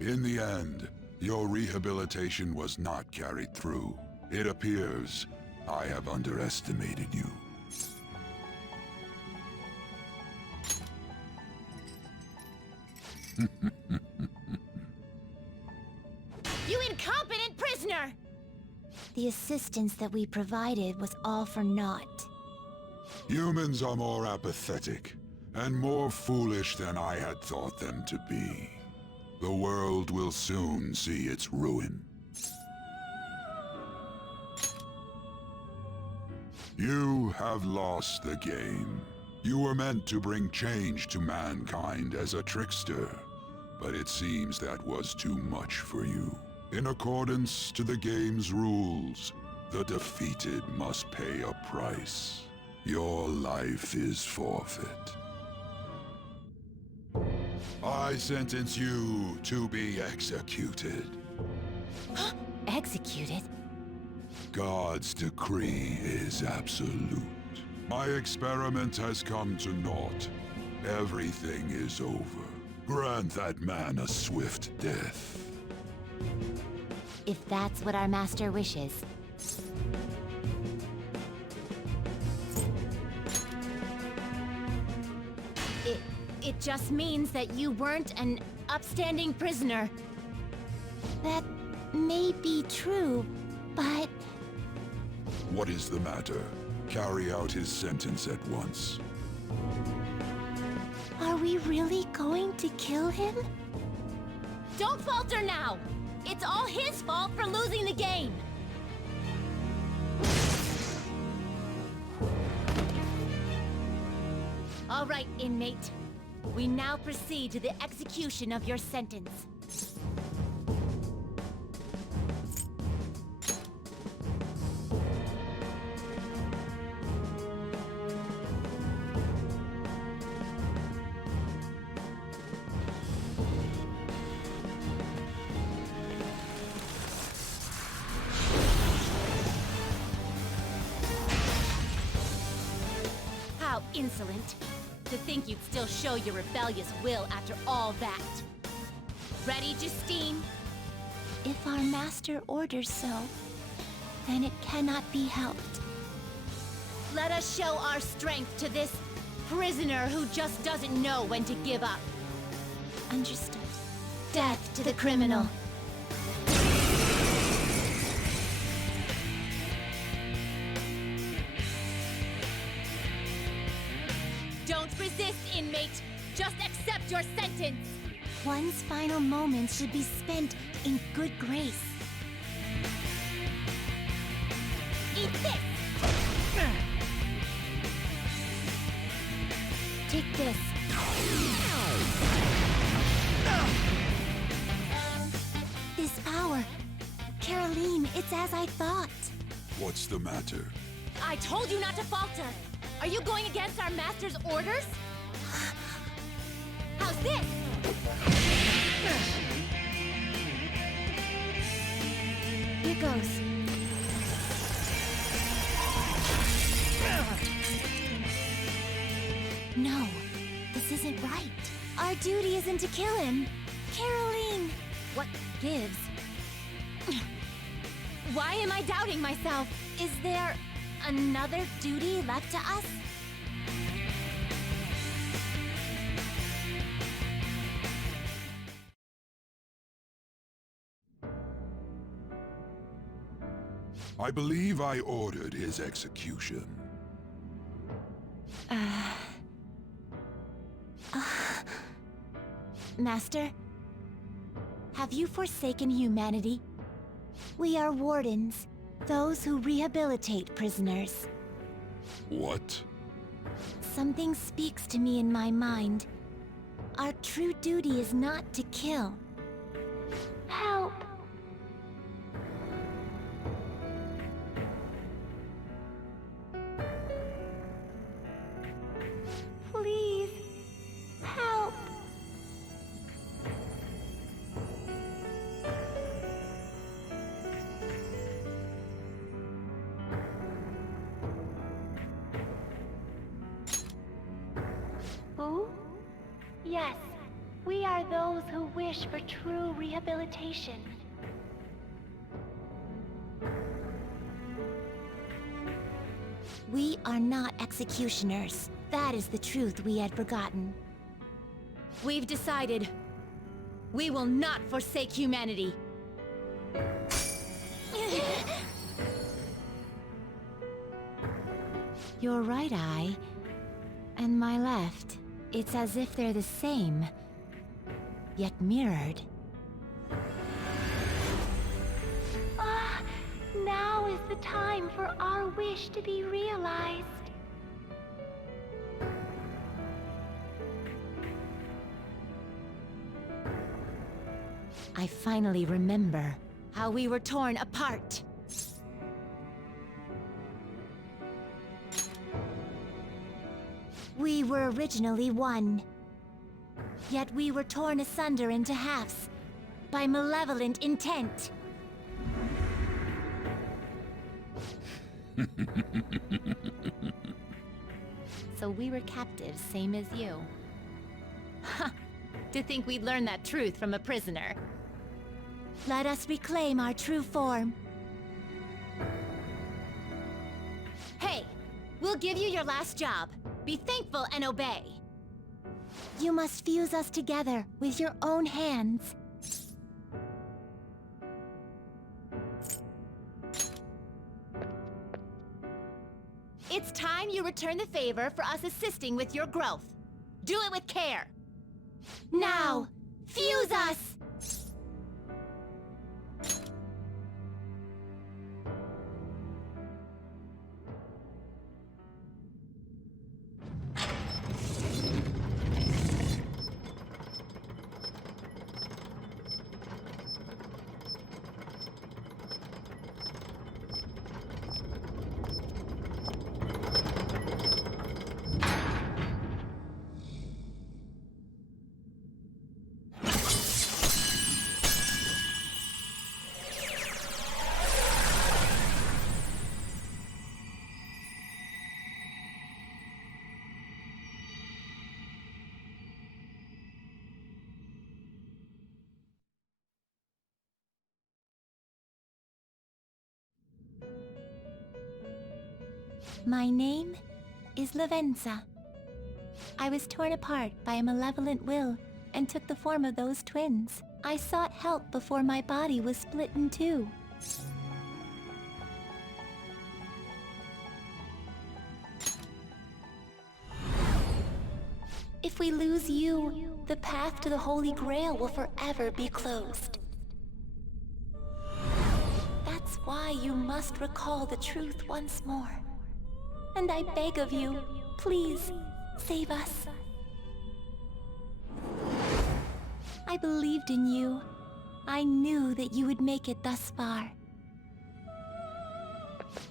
In the end, your rehabilitation was not carried through. It appears I have underestimated you. You incompetent prisoner! The assistance that we provided was all for naught. Humans are more apathetic and more foolish than I had thought them to be. The world will soon see its ruin. You have lost the game. You were meant to bring change to mankind as a trickster, but it seems that was too much for you. In accordance to the game's rules, the defeated must pay a price. Your life is forfeit. I sentence you to be executed. Executed? God's decree is absolute. My experiment has come to naught. Everything is over. Grant that man a swift death. If that's what our master wishes. It just means that you weren't an upstanding prisoner. That may be true, but... What is the matter? Carry out his sentence at once. Are we really going to kill him? Don't falter now! It's all his fault for losing the game! All right, inmate. We now proceed to the execution of your sentence. How insolent. To think you'd still show your rebellious will after all that. Ready, Justine? If our master orders so, then it cannot be helped. Let us show our strength to this prisoner who just doesn't know when to give up. Understood. Death to the criminal. Don't resist, inmate. Just accept your sentence. One's final moments should be spent in good grace. Eat this. Take this. This power. Caroline, it's as I thought. What's the matter? I told you not to falter. Are you going against our master's orders? How's this? Here goes. No, this isn't right. Our duty isn't to kill him. Caroline! What gives? Why am I doubting myself? Is there another duty left to us? I believe I ordered his execution. Master, have you forsaken humanity? We are wardens, those who rehabilitate prisoners. What? Something speaks to me in my mind. Our true duty is not to kill. Help! Please, help! Who? Yes, we are those who wish for true rehabilitation. We are not executioners. That is the truth we had forgotten. We've decided. We will not forsake humanity. Your right eye and my left. It's as if they're the same, yet mirrored. Ah, now is the time for our wish to be realized. I finally remember How we were torn apart. we were originally one. Yet we were torn asunder into halves by malevolent intent. So we were captives, same as you. Ha! To think we'd learn that truth from a prisoner. Let us reclaim our true form. Hey! We'll give you your last job. Be thankful and obey. You must fuse us together with your own hands. It's time you return the favor for us assisting with your growth. Do it with care. Now, fuse us! My name is Lavenza. I was torn apart by a malevolent will and took the form of those twins. I sought help before my body was split in two. If we lose you, the path to the Holy Grail will forever be closed. That's why you must recall the truth once more. And I beg of you, please, save us. I believed in you. I knew that you would make it thus far.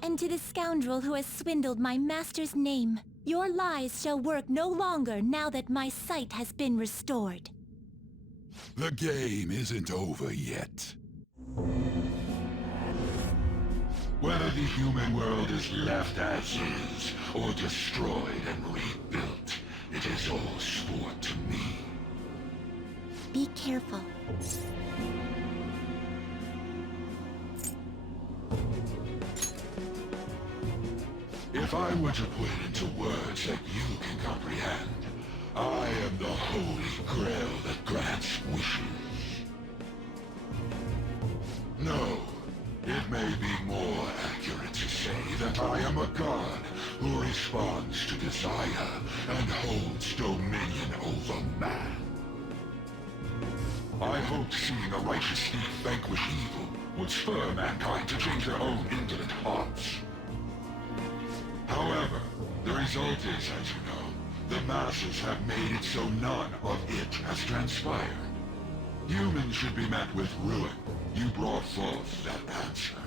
And to the scoundrel who has swindled my master's name, your lies shall work no longer now that my sight has been restored. The game isn't over yet. Whether the human world is left as is, or destroyed and rebuilt, it is all sport to me. Be careful. If I were to put it into words that you can comprehend, I am the Holy Grail that grants wishes. No. It may be more accurate to say that I am a god who responds to desire and holds dominion over man. I hoped seeing a righteous thief vanquish evil would spur mankind to change their own indolent hearts. However, the result is, as you know, the masses have made it so none of it has transpired. Humans should be met with ruin. You brought forth that answer.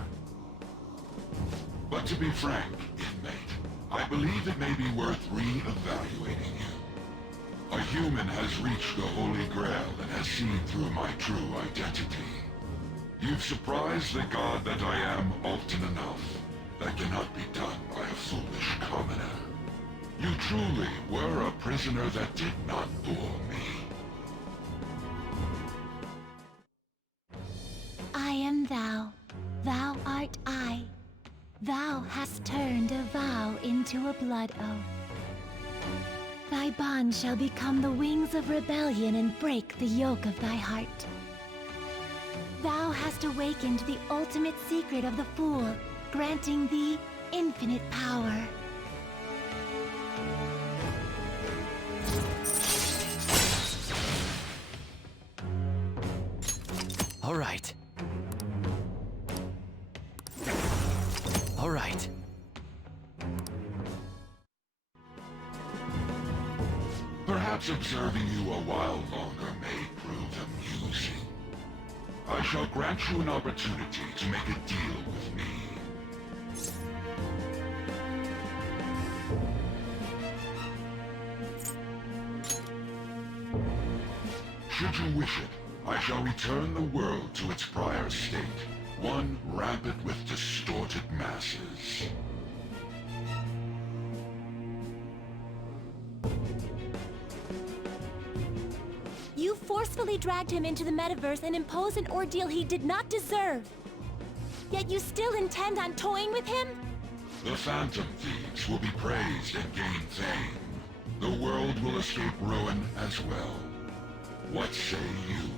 But to be frank, inmate, I believe it may be worth re-evaluating you. A human has reached the Holy Grail and has seen through my true identity. You've surprised the god that I am often enough. That cannot be done by a foolish commoner. You truly were a prisoner that did not bore me. Thou hast turned a vow into a blood oath. Thy bond shall become the wings of rebellion and break the yoke of thy heart. Thou hast awakened the ultimate secret of the Fool, granting thee infinite power. All right. All right. Perhaps observing you a while longer may prove amusing. I shall grant you an opportunity to make a deal with me. Should you wish it, I shall return the world to its prior state, one rampant with distorted masses. You forcefully dragged him into the metaverse and imposed an ordeal he did not deserve. Yet you still intend on toying with him? The Phantom Thieves will be praised and gain fame. The world will escape ruin as well. What say you?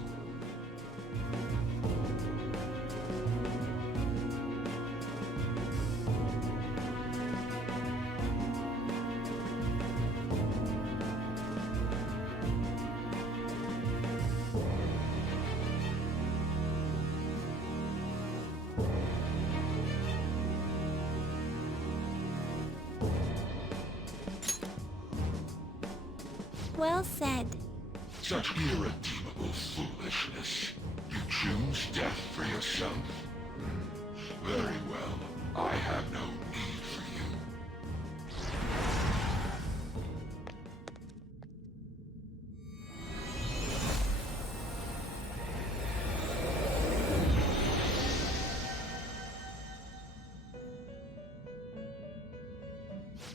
Well said. Such irredeemable foolishness. You choose death for yourself? Very well. I have no need for you.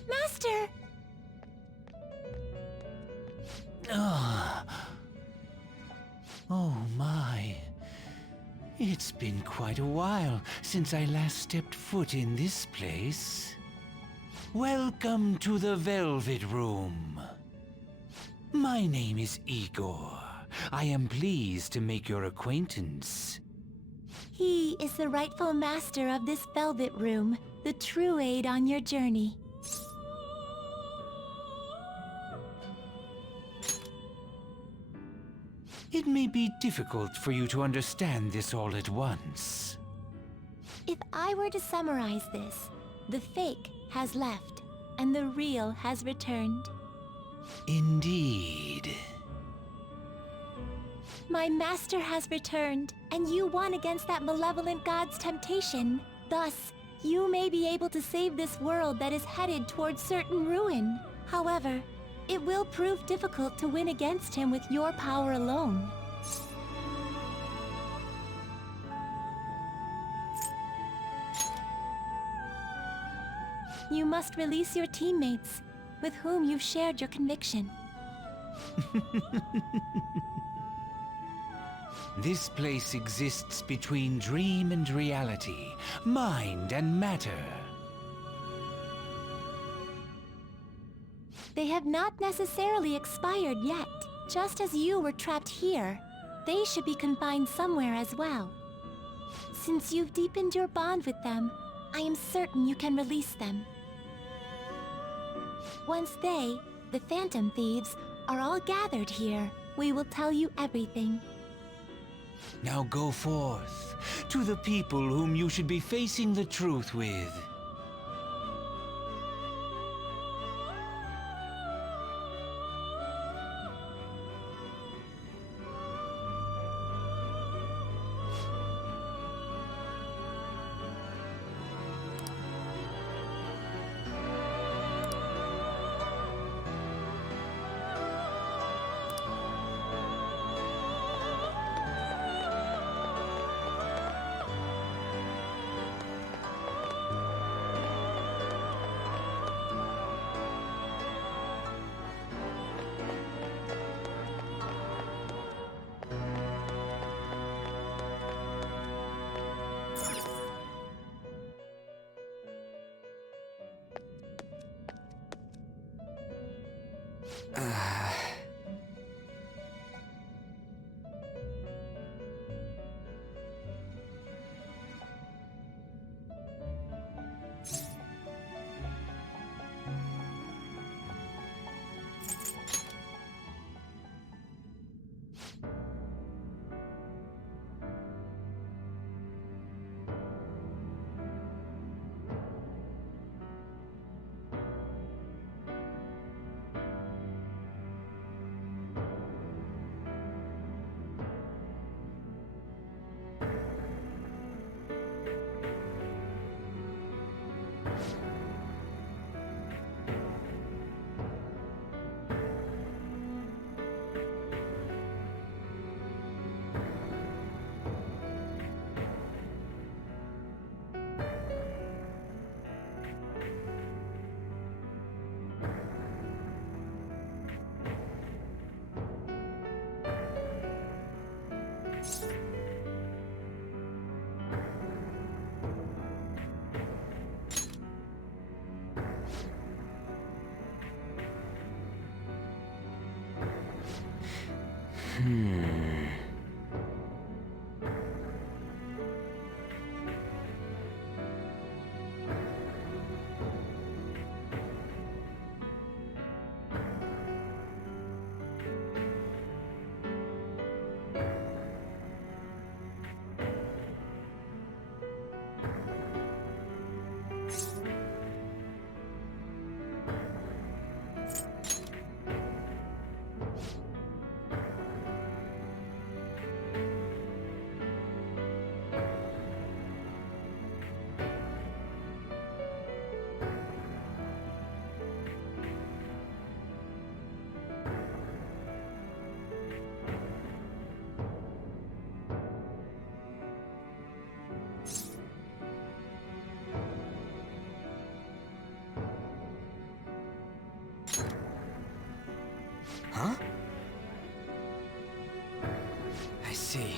Master! Oh my. It's been quite a while since I last stepped foot in this place. Welcome to the Velvet Room. My name is Igor. I am pleased to make your acquaintance. He is the rightful master of this Velvet Room, the true aid on your journey. It may be difficult for you to understand this all at once. If I were to summarize this, the fake has left, and the real has returned. Indeed. My master has returned, and you won against that malevolent god's temptation. Thus, you may be able to save this world that is headed towards certain ruin. However, it will prove difficult to win against him with your power alone. You must release your teammates, with whom you've shared your conviction. This place exists between dream and reality, mind and matter. They have not necessarily expired yet. Just as you were trapped here, they should be confined somewhere as well. Since you've deepened your bond with them, I am certain you can release them. Once they, the Phantom Thieves, are all gathered here, we will tell you everything. Now go forth to the people whom you should be facing the truth with. Huh? I see.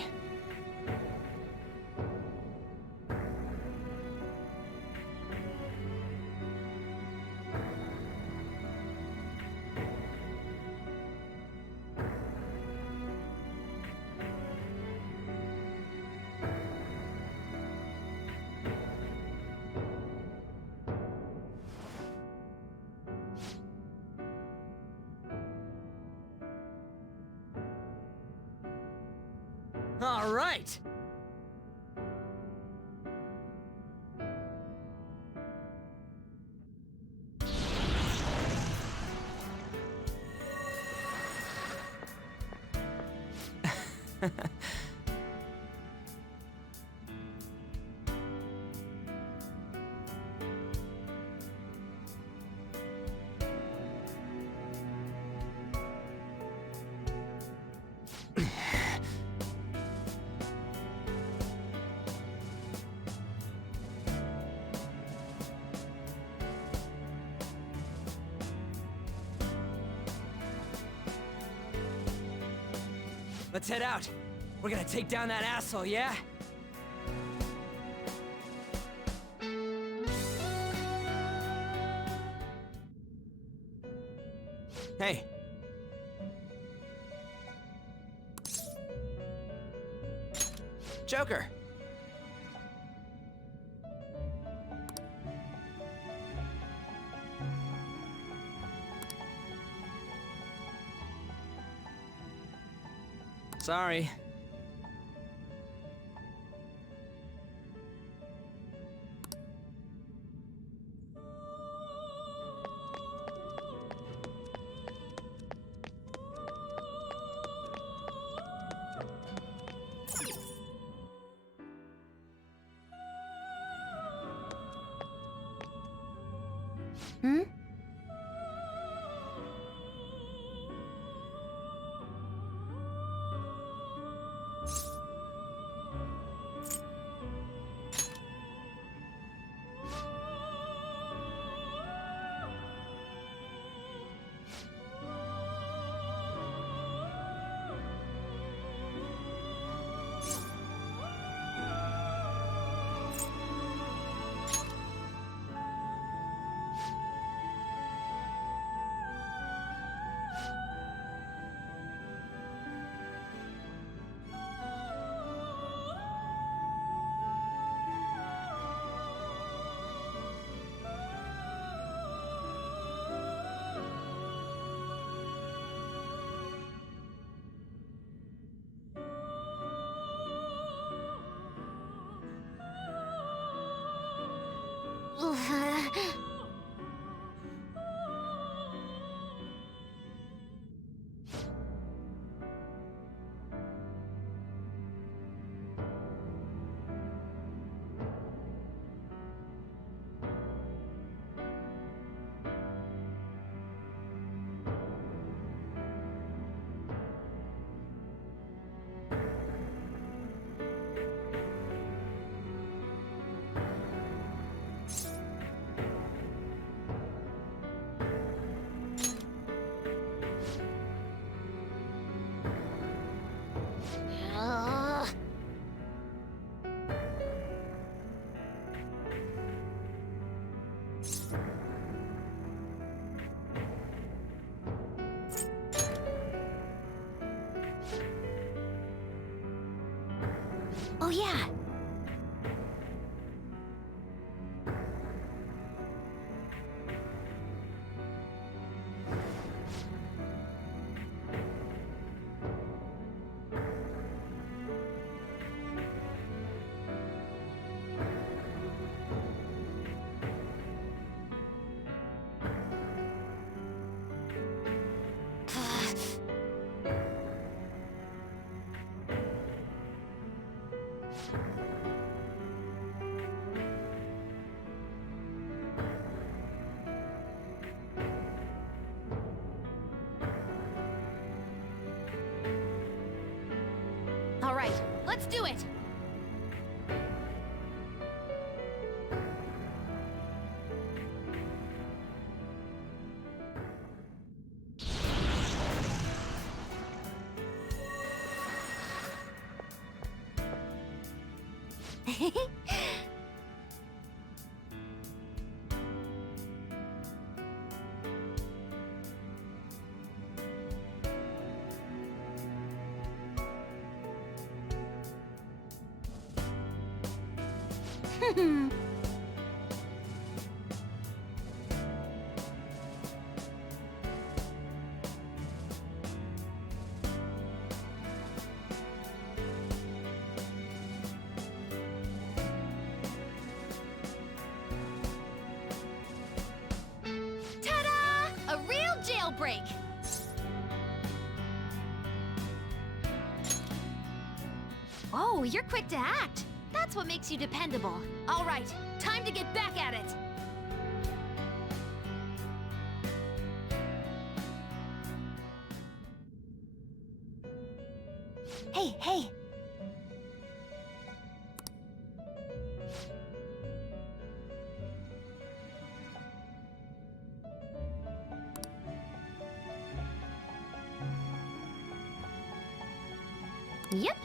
All right! Let's head out. We're gonna take down that asshole, yeah? Hey. Joker. Sorry. Hmm? Oh yeah! All right, let's do it! Ta-da! A real jailbreak! Oh, you're quick to act. That's what makes you dependable. All right, time to get back at it. Hey, hey! Yep.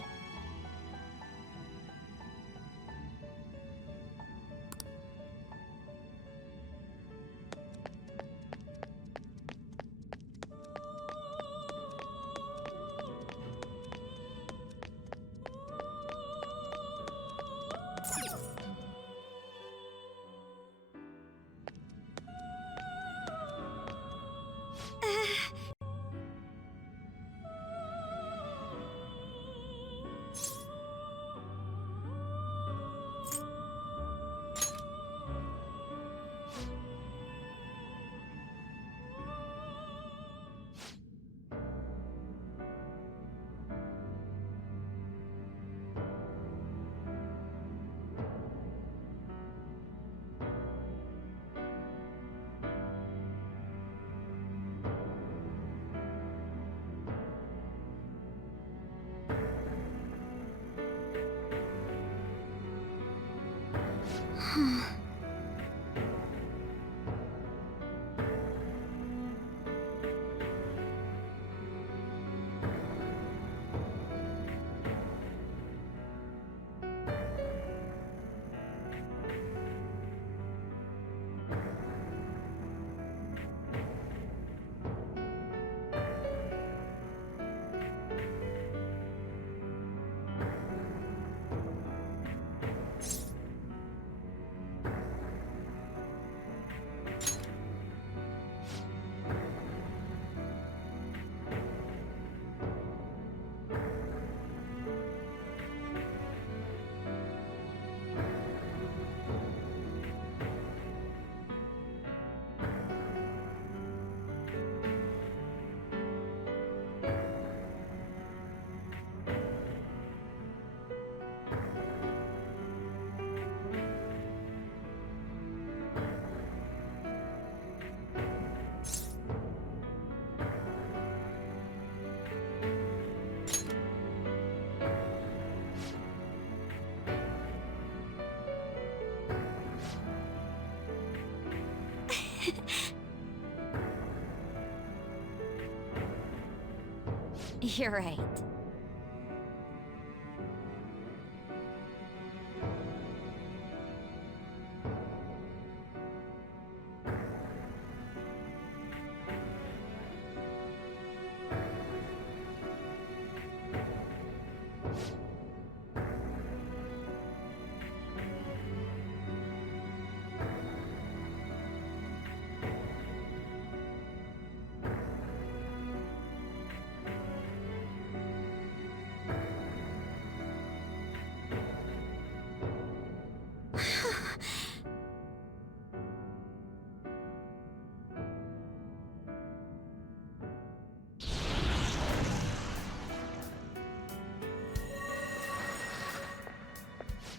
You're right.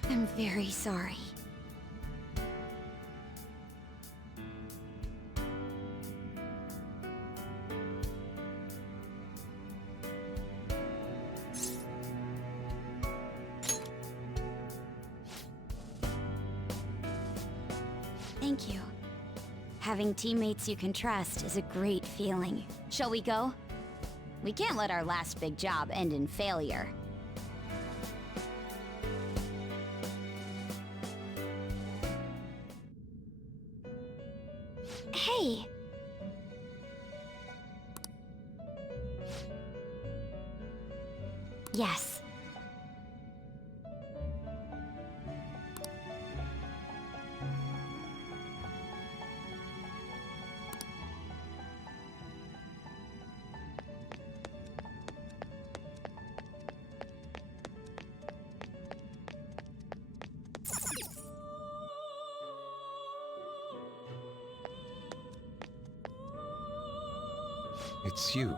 I'm very sorry. Thank you. Having teammates you can trust is a great feeling. Shall we go? We can't let our last big job end in failure. Hey! Yes. It's you.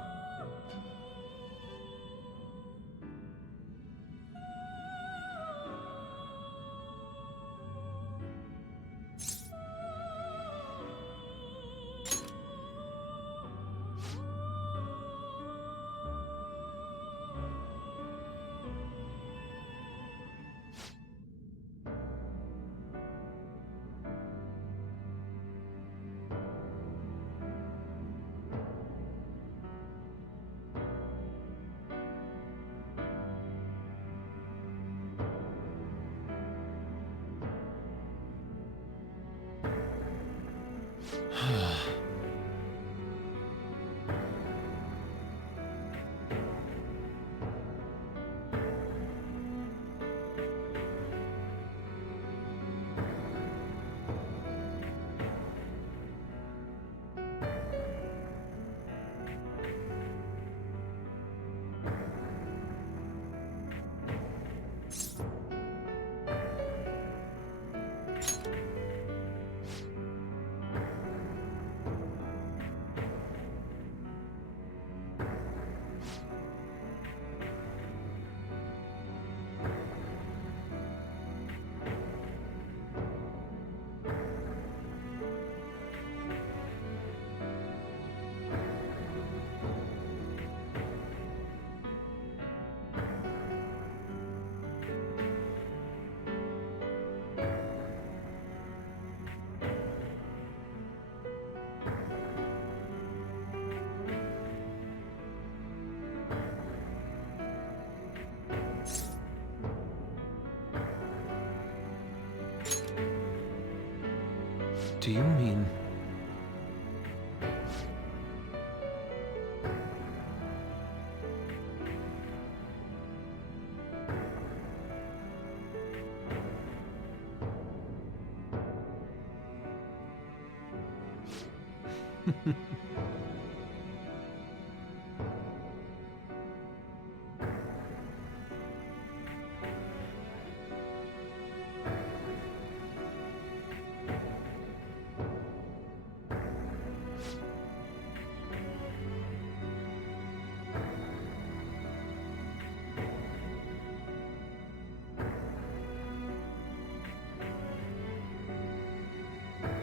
Do you mean...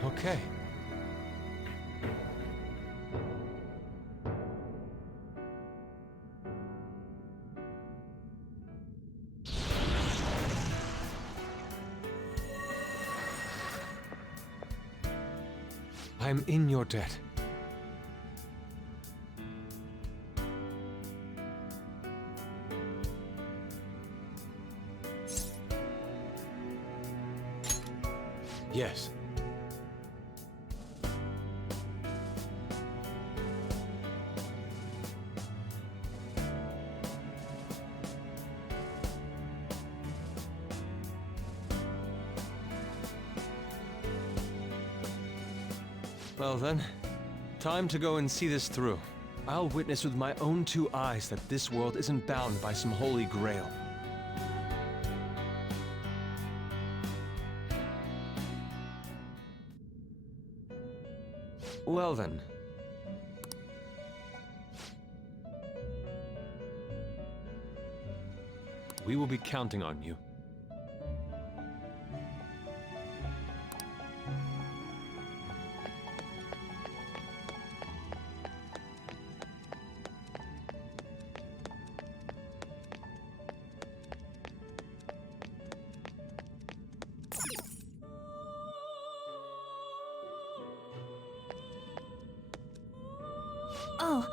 Okay. I am in your debt. Yes. Well then, time to go and see this through. I'll witness with my own two eyes that this world isn't bound by some holy grail. Well then. We will be counting on you. Oh.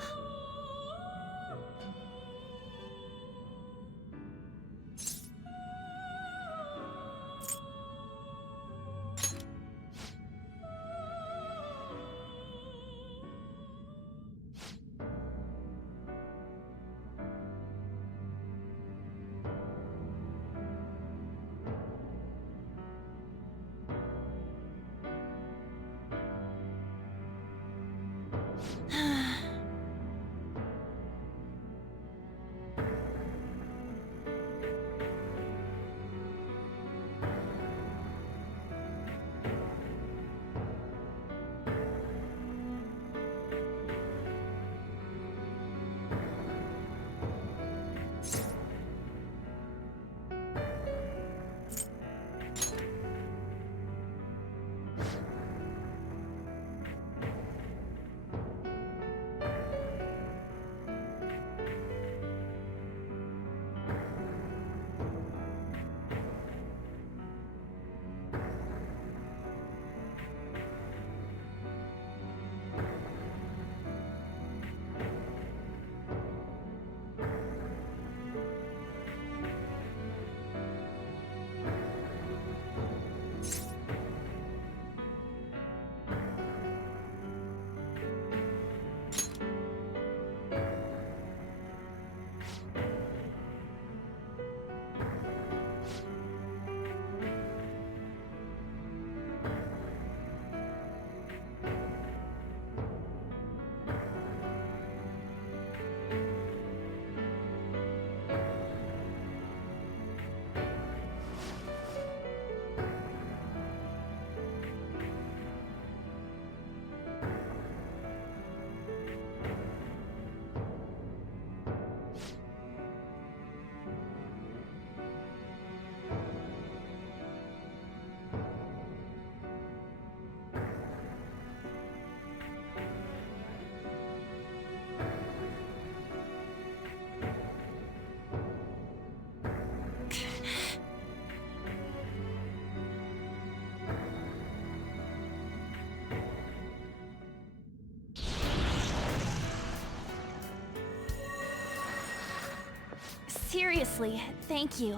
Seriously, thank you.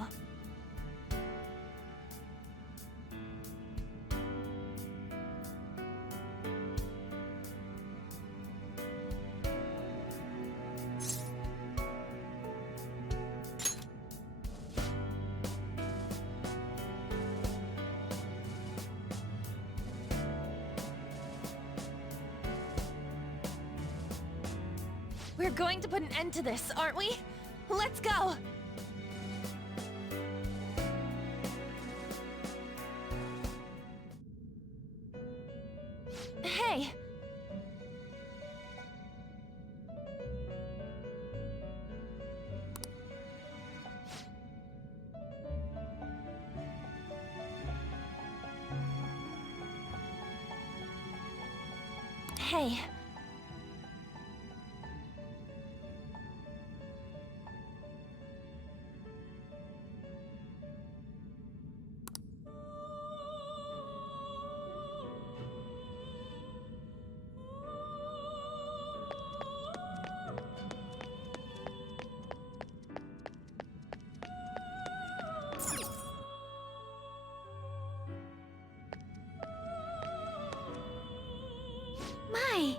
We're going to put an end to this, aren't we? Let's go! Hey! Hey. My!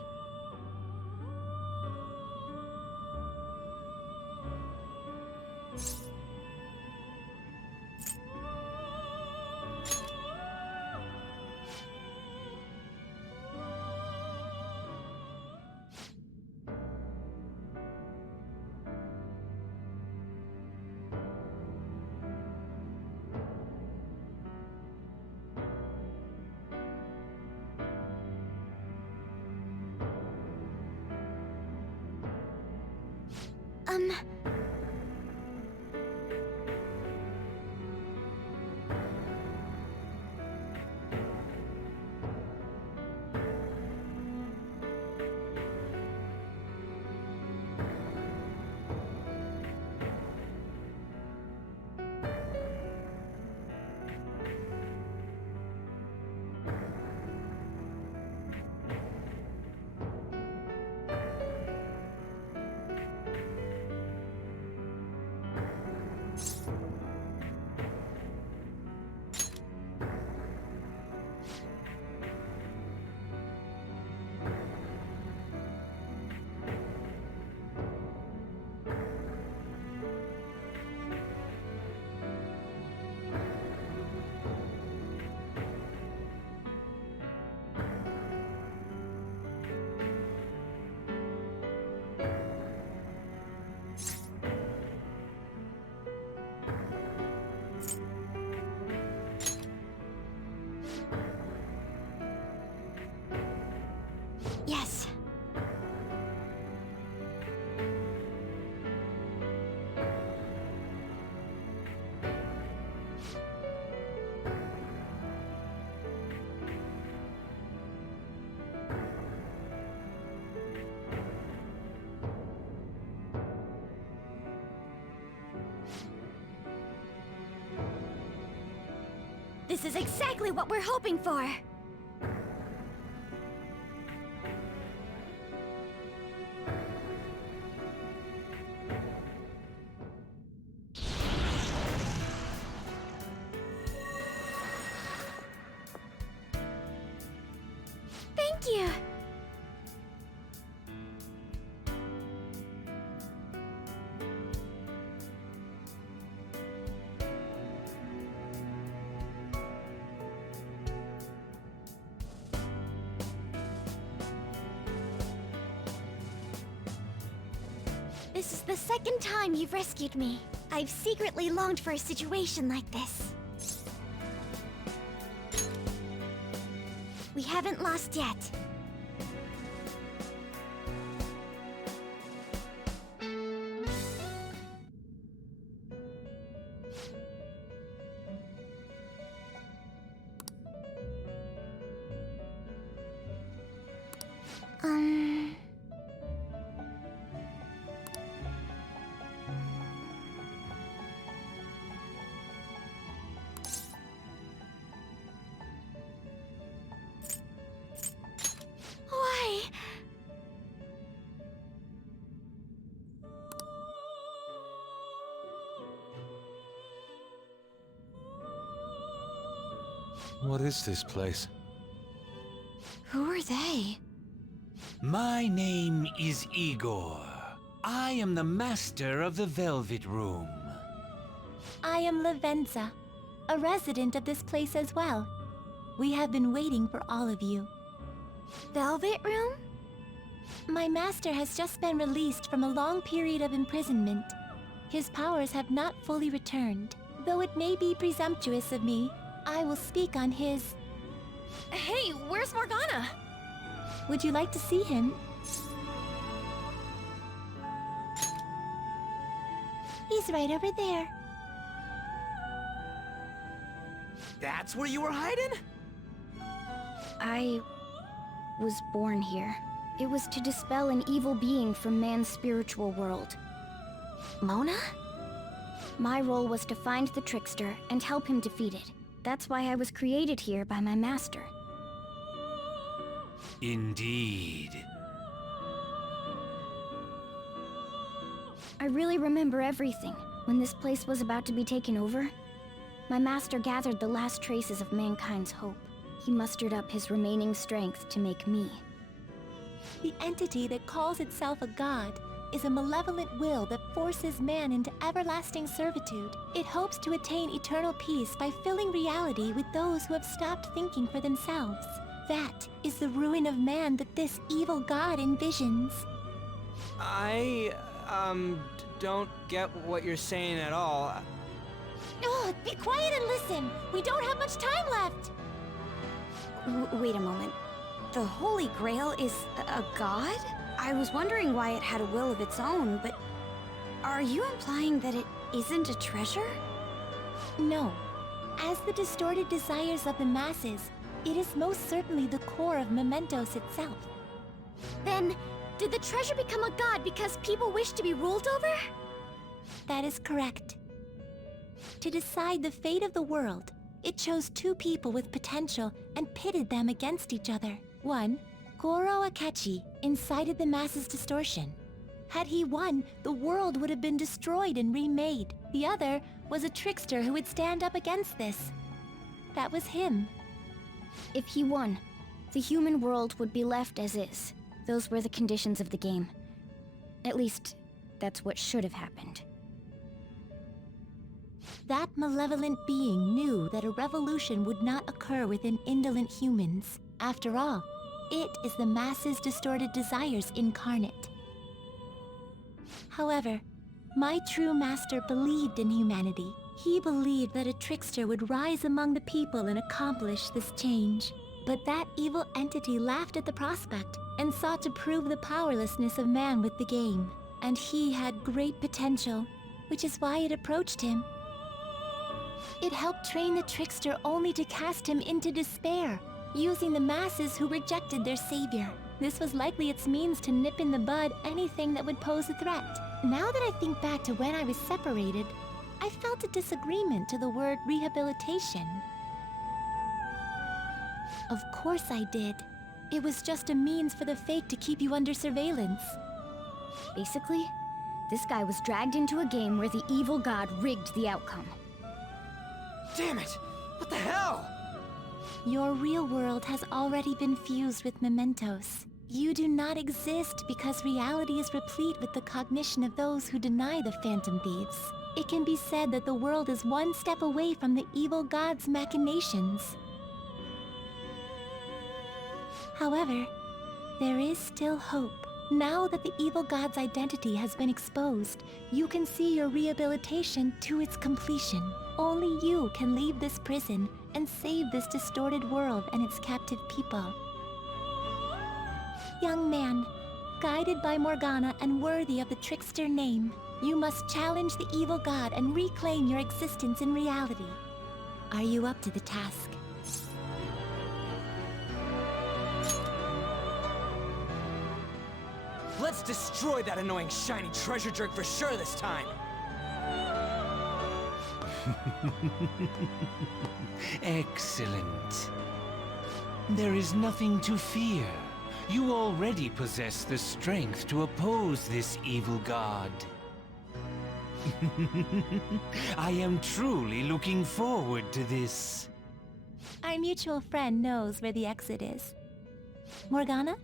Yes. This is exactly what we're hoping for! Thank you! This is the second time you've rescued me. I've secretly longed for a situation like this. We haven't lost yet. Why? What is this place? Who are they? My name is Igor. I am the master of the Velvet Room. I am Lavenza, a resident of this place as well. We have been waiting for all of you. Velvet Room? My master has just been released from a long period of imprisonment. His powers have not fully returned. Though it may be presumptuous of me, I will speak on his... Hey, where's Morgana? Would you like to see him? He's right over there. That's where you were hiding? I was born here. It was to dispel an evil being from man's spiritual world. Mona? My role was to find the trickster and help him defeat it. That's why I was created here by my master. Indeed. I really remember everything. When this place was about to be taken over, my master gathered the last traces of mankind's hope. He mustered up his remaining strength to make me. The entity that calls itself a god is a malevolent will that forces man into everlasting servitude. It hopes to attain eternal peace by filling reality with those who have stopped thinking for themselves. That is the ruin of man that this evil god envisions. Don't get what you're saying at all. Oh, be quiet and listen! We don't have much time left! Wait a moment. The Holy Grail is a god? I was wondering why it had a will of its own, but are you implying that it isn't a treasure? No. As the distorted desires of the masses, it is most certainly the core of Mementos itself. Then, did the treasure become a god because people wish to be ruled over? That is correct. To decide the fate of the world, it chose two people with potential and pitted them against each other. One, Goro Akechi, incited the masses' distortion. Had he won, the world would have been destroyed and remade. The other was a trickster who would stand up against this. That was him. If he won, the human world would be left as is. Those were the conditions of the game. At least, that's what should have happened. That malevolent being knew that a revolution would not occur within indolent humans. After all, it is the masses' distorted desires incarnate. However, my true master believed in humanity. He believed that a trickster would rise among the people and accomplish this change. But that evil entity laughed at the prospect and sought to prove the powerlessness of man with the game. And he had great potential, which is why it approached him. It helped train the trickster only to cast him into despair, using the masses who rejected their savior. This was likely its means to nip in the bud anything that would pose a threat. Now that I think back to when I was separated, I felt a disagreement to the word rehabilitation. Of course I did. It was just a means for the fake to keep you under surveillance. Basically, this guy was dragged into a game where the evil god rigged the outcome. Damn it! What the hell? Your real world has already been fused with Mementos. You do not exist because reality is replete with the cognition of those who deny the Phantom Thieves. It can be said that the world is one step away from the evil god's machinations. However, there is still hope. Now that the evil god's identity has been exposed, you can see your rehabilitation to its completion. Only you can leave this prison and save this distorted world and its captive people. Young man, guided by Morgana and worthy of the trickster name, you must challenge the evil god and reclaim your existence in reality. Are you up to the task? Let's destroy that annoying shiny treasure jerk for sure this time! Excellent. There is nothing to fear. You already possess the strength to oppose this evil god. I am truly looking forward to this. Our mutual friend knows where the exit is. Morgana,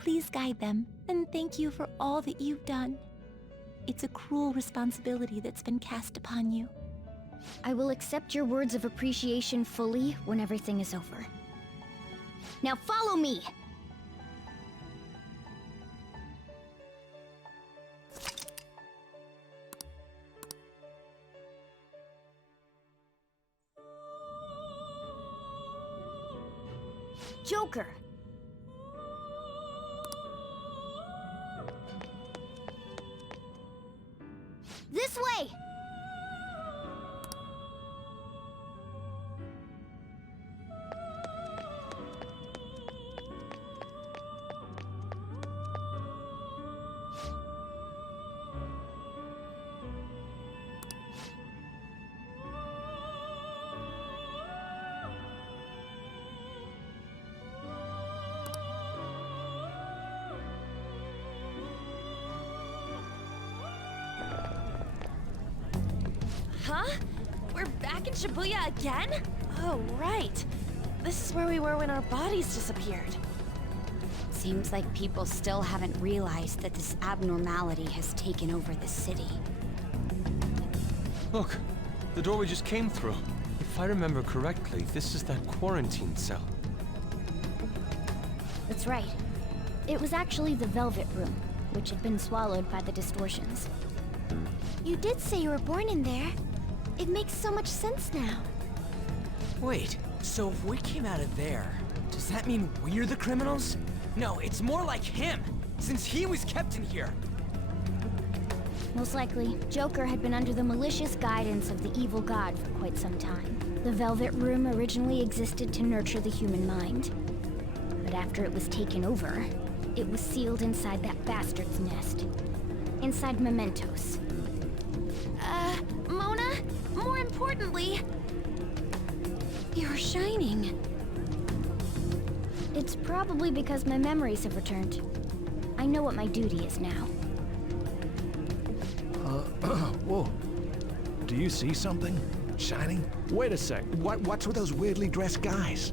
please guide them, and thank you for all that you've done. It's a cruel responsibility that's been cast upon you. I will accept your words of appreciation fully when everything is over. Now follow me! Joker! This way! Huh? We're back in Shibuya again? Oh, right. This is where we were when our bodies disappeared. Seems like people still haven't realized that this abnormality has taken over the city. Look, the door we just came through. If I remember correctly, this is that quarantine cell. That's right. It was actually the Velvet Room, which had been swallowed by the distortions. You did say you were born in there. It makes so much sense now. Wait, so if we came out of there, does that mean we're the criminals? No, it's more like him, since he was kept in here. Most likely, Joker had been under the malicious guidance of the evil god for quite some time. The Velvet Room originally existed to nurture the human mind. But after it was taken over, it was sealed inside that bastard's nest. Inside mementos. Mona, more importantly, you're shining. It's probably because my memories have returned. I know what my duty is now. Whoa. Do you see something? Shining? Wait a sec. What's with those weirdly dressed guys?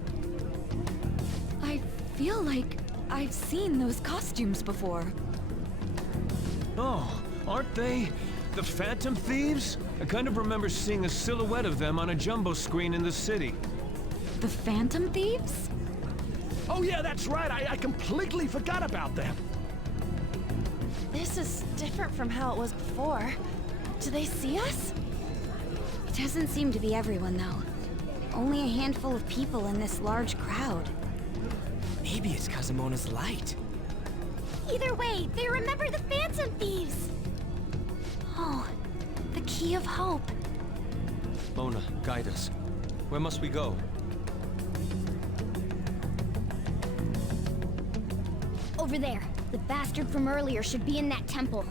I feel like I've seen those costumes before. Oh, aren't they the Phantom Thieves? I kind of remember seeing a silhouette of them on a jumbo screen in the city. The Phantom Thieves? Oh yeah, that's right. I completely forgot about them. This is different from how it was before. Do they see us? It doesn't seem to be everyone, though. Only a handful of people in this large crowd. Maybe it's Kazumona's light. Either way, they remember the Phantom Thieves! Oh, the Key of Hope. Mona, guide us. Where must we go? Over there. The bastard from earlier should be in that temple.